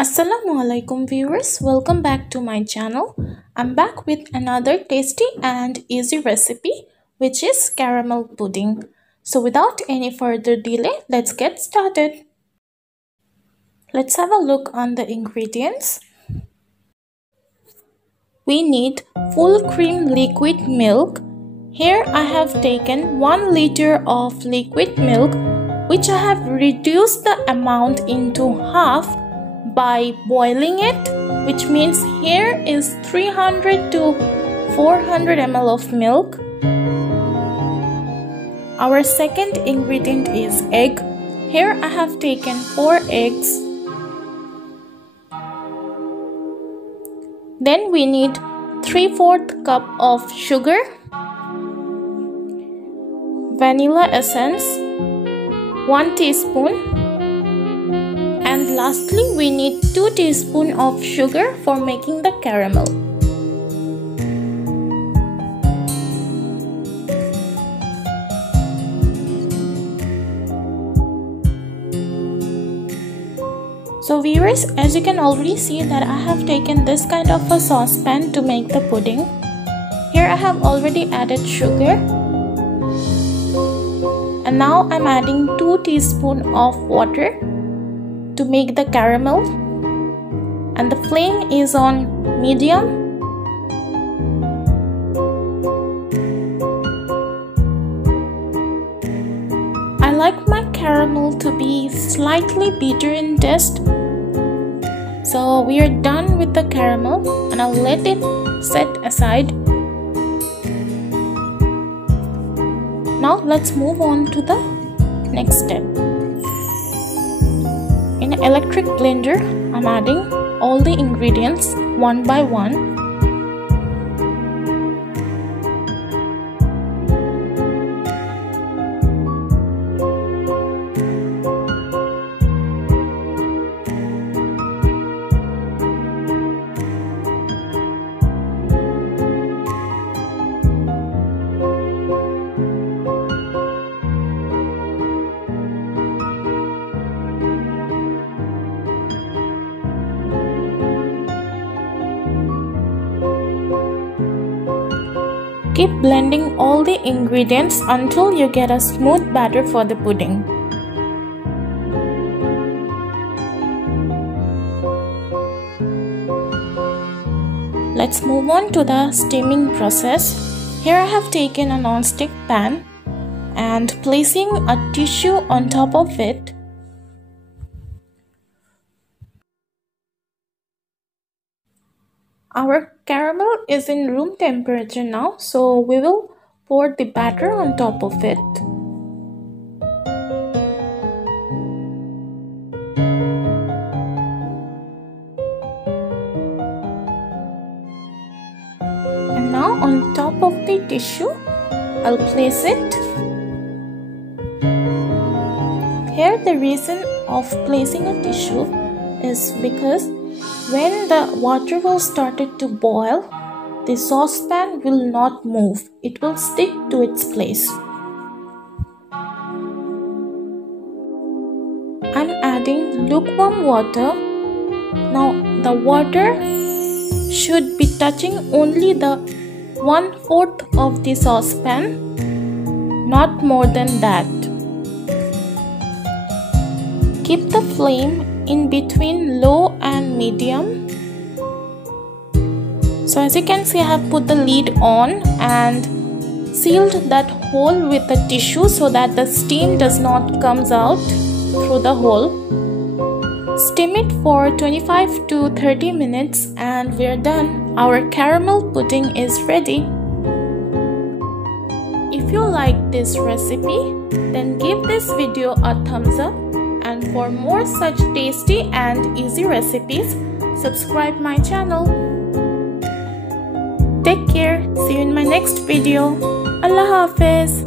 Assalamualaikum viewers, welcome back to my channel. I'm back with another tasty and easy recipe, which is caramel pudding. So without any further delay, let's get started. Let's have a look on the ingredients. We need full cream liquid milk. Here I have taken 1 liter of liquid milk, which I have reduced the amount into half by boiling it, which means here is 300 to 400 ml of milk. Our second ingredient is egg. Here I have taken 4 eggs. Then we need 3/4 cup of sugar, vanilla essence, 1 teaspoon, and lastly we need 2 teaspoons of sugar for making the caramel. So viewers, as you can already see that I have taken this kind of a saucepan to make the pudding. Here I have already added sugar. And now I'm adding 2 teaspoons of water to make the caramel. And the flame is on medium. I like my caramel to be slightly bitter in taste. So we are done with the caramel and I'll let it set aside. Now let's move on to the next step. In an electric blender, I'm adding all the ingredients one by one. Keep blending all the ingredients until you get a smooth batter for the pudding. Let's move on to the steaming process. Here I have taken a non-stick pan and placing a tissue on top of it. Our caramel is in room temperature now, so we will pour the batter on top of it. And now on top of the tissue, I'll place it. Here the reason of placing a tissue is because when the water will start to boil, the saucepan will not move. It will stick to its place. I'm adding lukewarm water. Now the water should be touching only the 1/4 of the saucepan, not more than that. Keep the flame in between low and medium. So as you can see, I have put the lid on and sealed that hole with the tissue so that the steam does not comes out through the hole. Steam it for 25 to 30 minutes and we're done. Our caramel pudding is ready. If you like this recipe, then give this video a thumbs up. And for more such tasty and easy recipes, subscribe my channel. Take care. See you in my next video. Allah Hafiz.